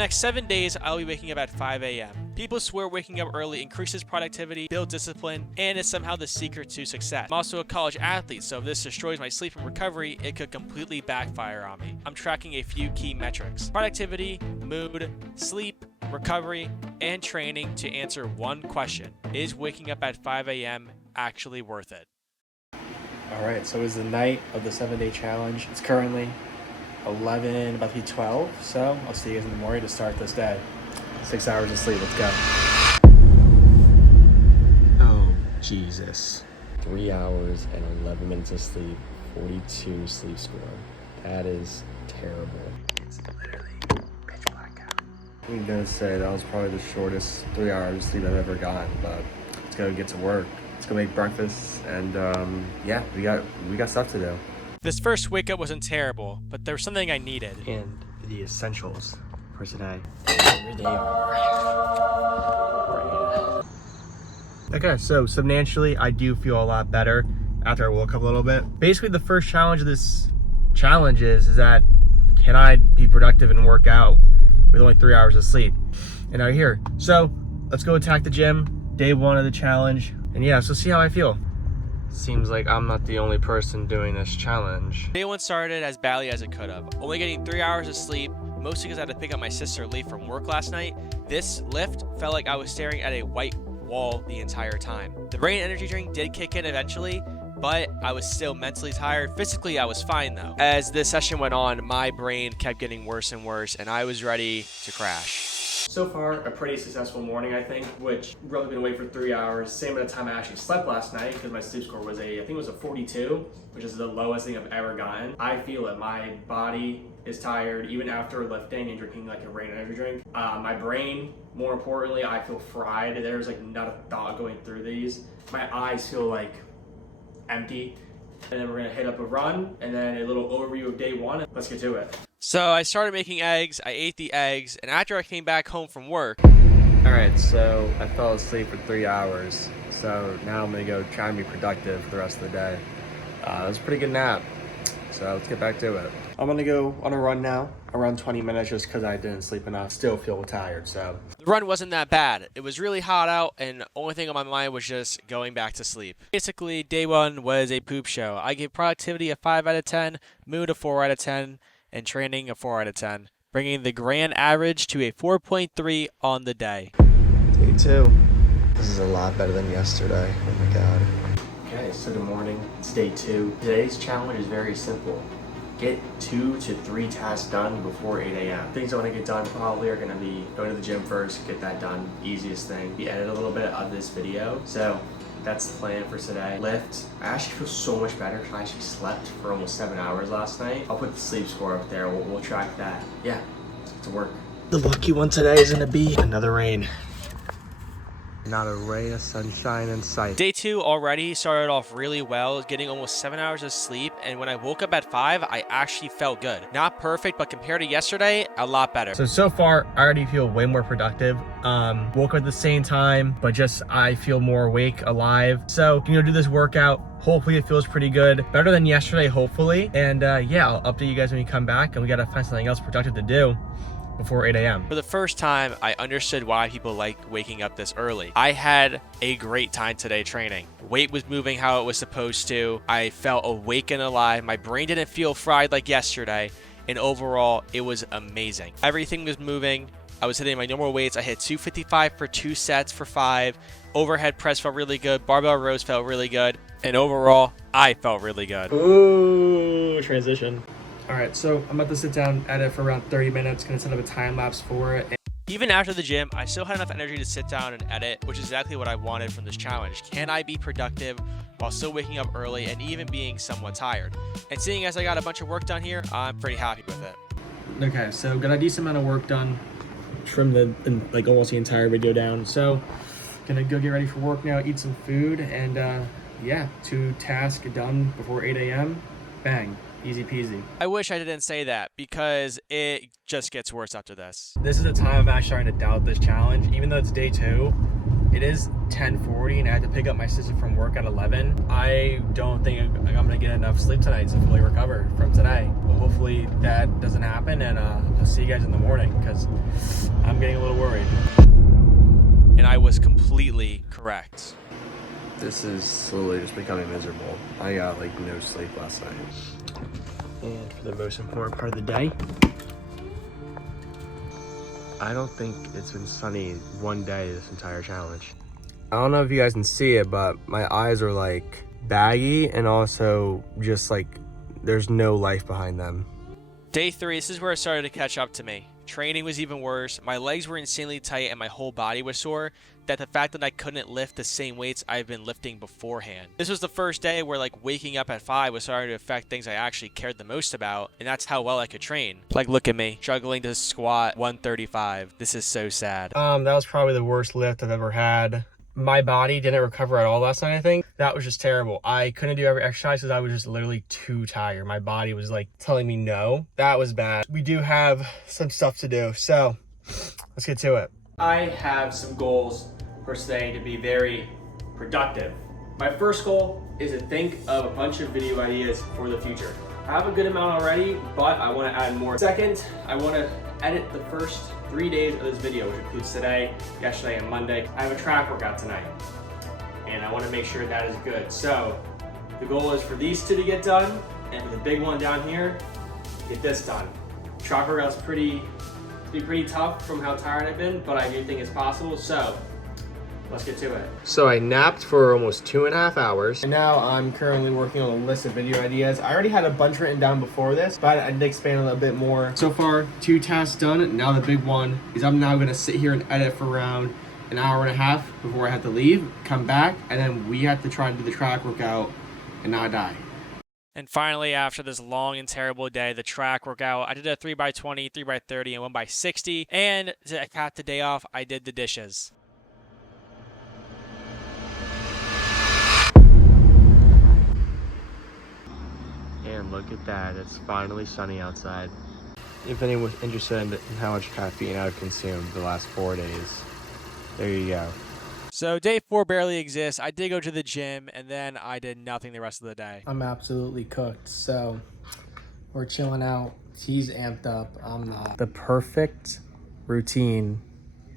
next 7 days, I'll be waking up at 5 a.m. People swear waking up early increases productivity, builds discipline, and is somehow the secret to success. I'm also a college athlete, so if this destroys my sleep and recovery, it could completely backfire on me. I'm tracking a few key metrics: productivity, mood, sleep, recovery, and training to answer one question: is waking up at 5 a.m. actually worth it? All right, so it's the night of the 7-day challenge. It's currently 11, about to be 12, so I'll see you guys in the morning to start this day. 6 hours of sleep, let's go. Oh, Jesus. 3 hours and 11 minutes of sleep, 42 sleep score. That is terrible. It's literally pitch black out. I'm gonna say that was probably the shortest 3 hours of sleep I've ever gotten, but let's go get to work. Let's go make breakfast, and yeah, we got stuff to do. This first wake up wasn't terrible, but there was something I needed. And the essentials for today. Here they are. Okay, so substantially, I do feel a lot better after I woke up a little bit. Basically, the first challenge of this challenge is that can I be productive and work out with only 3 hours of sleep? And I'm here. So let's go attack the gym. Day 1 of the challenge. And yeah, so see how I feel. Seems like I'm not the only person doing this challenge. Day 1 started as badly as it could have. Only getting 3 hours of sleep, mostly because I had to pick up my sister Lee from work last night. This lift felt like I was staring at a white wall the entire time. The brain energy drink did kick in eventually, but I was still mentally tired. Physically, I was fine though. As this session went on, my brain kept getting worse and worse, and I was ready to crash. So far, a pretty successful morning, I think, which really been awake for 3 hours. Same amount of time I actually slept last night because my sleep score was I think it was a 42, which is the lowest thing I've ever gotten. I feel it. My body is tired even after lifting and drinking like a brain energy drink. My brain, more importantly, I feel fried. There's like not a thought going through these. My eyes feel like empty. And then we're gonna hit up a run and then a little overview of day 1. Let's get to it. So I started making eggs, I ate the eggs, and after I came back home from work. All right, so I fell asleep for 3 hours. So now I'm gonna go try and be productive for the rest of the day. It was a pretty good nap. So let's get back to it. I'm gonna go on a run now, around 20 minutes just because I didn't sleep enough. Still feel tired, so. The run wasn't that bad. It was really hot out, and the only thing on my mind was just going back to sleep. Basically, day 1 was a poop show. I gave productivity a 5 out of 10, mood a 4 out of 10, and training a 4 out of 10, bringing the grand average to a 4.3 on the day. Day 2. This is a lot better than yesterday. Oh my god. Okay, so good morning. It's day 2. Today's challenge is very simple. Get 2 to 3 tasks done before 8 a.m. Things I want to get done probably are going to be going to the gym first, get that done, easiest thing. We edit a little bit of this video, so that's the plan for today. Lift. I actually feel so much better because I actually slept for almost 7 hours last night. I'll put the sleep score up there. We'll track that. Yeah, to work. The lucky one today is going to be another rain. Not a ray of sunshine in sight. Day 2 already started off really well, getting almost 7 hours of sleep, and when I woke up at 5, I actually felt good. Not perfect, but compared to yesterday, a lot better. So far, I already feel way more productive. Woke up at the same time, but just I feel more awake, alive. So, do this workout. Hopefully it feels pretty good. Better than yesterday, hopefully. And yeah, I'll update you guys when we come back, and we gotta find something else productive to do before 8 a.m. For the first time, I understood why people like waking up this early. I had a great time today training. Weight was moving how it was supposed to. I felt awake and alive. My brain didn't feel fried like yesterday. And overall, it was amazing. Everything was moving. I was hitting my normal weights. I hit 255 for 2 sets for 5. Overhead press felt really good. Barbell rows felt really good. And overall, I felt really good. Ooh, transition. All right, so I'm about to sit down, edit for around 30 minutes. Gonna set up a time lapse for it. Even after the gym, I still had enough energy to sit down and edit, which is exactly what I wanted from this challenge. Can I be productive while still waking up early and even being somewhat tired? And seeing as I got a bunch of work done here, I'm pretty happy with it. Okay, so got a decent amount of work done. Trimmed like almost the entire video down. So gonna go get ready for work now, eat some food, and yeah, 2 tasks done before 8 a.m. Bang. Easy peasy. I wish I didn't say that because it just gets worse after this. This is the time I'm actually starting to doubt this challenge. Even though it's day 2, it is 10:40 and I have to pick up my sister from work at 11. I don't think I'm gonna get enough sleep tonight to fully recover from today. But hopefully that doesn't happen, and I'll see you guys in the morning because I'm getting a little worried. And I was completely correct. This is slowly just becoming miserable. I got like no sleep last night. And for the most important part of the day, I don't think it's been sunny one day this entire challenge. I don't know if you guys can see it, but my eyes are like baggy and also just like there's no life behind them. Day 3, this is where it started to catch up to me. Training was even worse. My legs were insanely tight and my whole body was sore. That the fact that I couldn't lift the same weights I've been lifting beforehand. This was the first day where like waking up at 5 was starting to affect things I actually cared the most about, and that's how well I could train. Like look at me, struggling to squat 135. This is so sad. That was probably the worst lift I've ever had. My body didn't recover at all last night, I think. That was just terrible. I couldn't do every exercise because I was just literally too tired. My body was like telling me no. That was bad. We do have some stuff to do, so let's get to it. I have some goals for today to be very productive. My first goal is to think of a bunch of video ideas for the future. I have a good amount already, but I want to add more. Second, I want to edit the first 3 days of this video, which includes today, yesterday, and Monday. I have a track workout tonight, and I want to make sure that is good. So the goal is for these 2 to get done, and for the big one down here, get this done. Track workout's pretty tough from how tired I've been, but I do think it's possible. So let's get to it. So I napped for almost 2.5 hours. And now I'm currently working on a list of video ideas. I already had a bunch written down before this, but I did expand a little bit more. So far, 2 tasks done. Now the big one is I'm now gonna sit here and edit for around an hour and a half before I have to leave, come back, and then we have to try and do the track workout and not die. And finally, after this long and terrible day, the track workout, I did a 3x20, 3x30, and 1x60. And to cap the day off, I did the dishes. And look at that, it's finally sunny outside. If anyone's interested in how much caffeine I've consumed the last 4 days, there you go. So day 4 barely exists. I did go to the gym, and then I did nothing the rest of the day. I'm absolutely cooked, so we're chilling out. He's amped up, I'm not. The perfect routine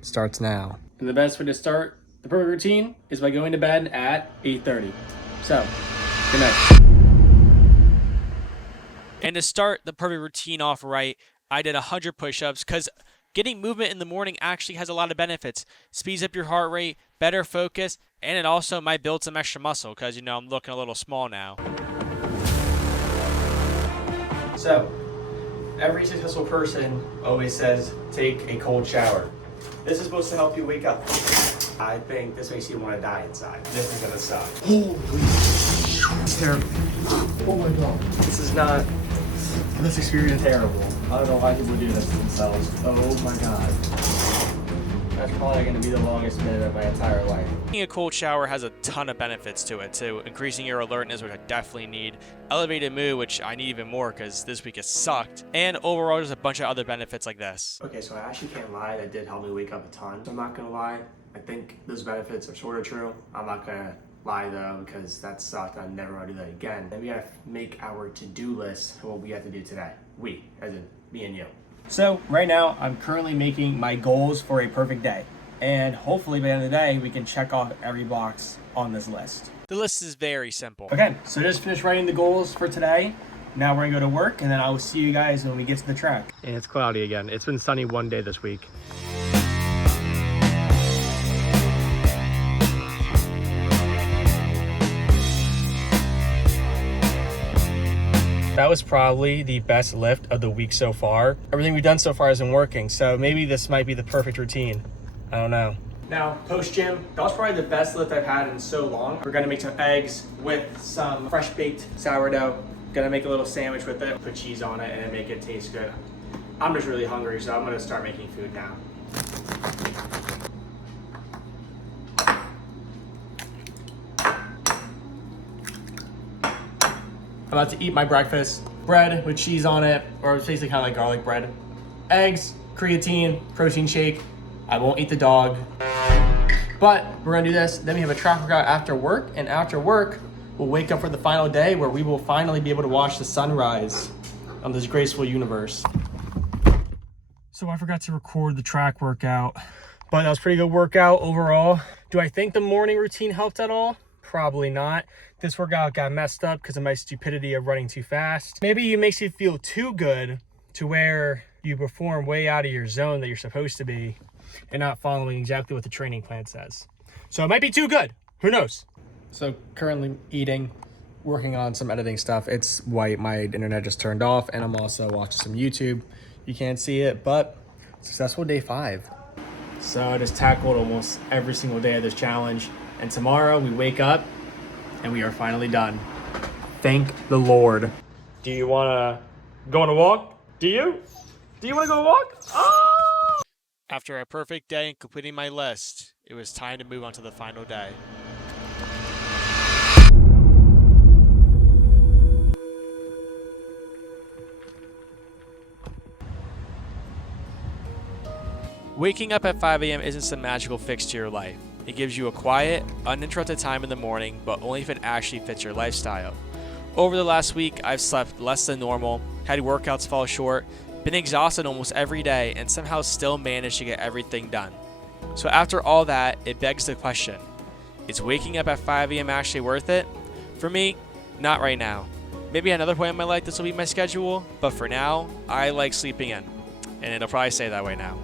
starts now. And the best way to start the perfect routine is by going to bed at 8:30. So, good night. And to start the perfect routine off right, I did 100 push-ups because getting movement in the morning actually has a lot of benefits. Speeds up your heart rate, better focus, and it also might build some extra muscle because, you know, I'm looking a little small now. So, every successful person always says, take a cold shower. This is supposed to help you wake up. I think this makes you want to die inside. This is gonna suck. Holy shit, it's terrible. Oh my god. This is not, this experience is terrible. I don't know why people do this to themselves. Oh my god. That's probably gonna be the longest minute of my entire life. Taking a cold shower has a ton of benefits to it too. Increasing your alertness, which I definitely need. Elevated mood, which I need even more because this week has sucked. And overall, there's a bunch of other benefits like this. Okay, so I actually can't lie. That did help me wake up a ton. I'm not gonna lie. I think those benefits are sort of true. I'm not gonna lie though, because that sucked. I'd never want to do that again. And we gotta make our to-do list for what we have to do today. We, as in me and you. So right now, I'm currently making my goals for a perfect day. And hopefully by the end of the day, we can check off every box on this list. The list is very simple. Okay, so just finished writing the goals for today. Now we're gonna go to work, and then I will see you guys when we get to the track. And it's cloudy again. It's been sunny one day this week. That was probably the best lift of the week so far. Everything we've done so far has been working, so maybe this might be the perfect routine. I don't know. Now, post-gym, that was probably the best lift I've had in so long. We're gonna make some eggs with some fresh baked sourdough. Gonna make a little sandwich with it, put cheese on it, and then make it taste good. I'm just really hungry, so I'm gonna start making food now. I'm about to eat my breakfast. bread with cheese on it, or it's basically kind of like garlic bread. Eggs, creatine, protein shake. I won't eat the dog. But we're gonna do this. Then we have a track workout after work, and after work, we'll wake up for the final day where we will finally be able to watch the sunrise on this graceful universe. So I forgot to record the track workout, but that was a pretty good workout overall. Do I think the morning routine helped at all? Probably not. This workout got messed up because of my stupidity of running too fast. Maybe it makes you feel too good to where you perform way out of your zone that you're supposed to be and not following exactly what the training plan says. So it might be too good. Who knows? So currently eating, working on some editing stuff. It's white. My internet just turned off, and I'm also watching some YouTube. You can't see it, but successful day 5. So I just tackled almost every single day of this challenge, and tomorrow we wake up and we are finally done. Thank the Lord. Do you want to go on a walk? Do you? Do you want to go on a walk? Oh! After a perfect day and completing my list, it was time to move on to the final day. Waking up at 5 a.m. isn't some magical fix to your life. It gives you a quiet, uninterrupted time in the morning, but only if it actually fits your lifestyle. Over the last week, I've slept less than normal, had workouts fall short, been exhausted almost every day, and somehow still managed to get everything done. So after all that, it begs the question, is waking up at 5 a.m. actually worth it? For me, not right now. Maybe at another point in my life this will be my schedule, but for now, I like sleeping in. And it'll probably stay that way now.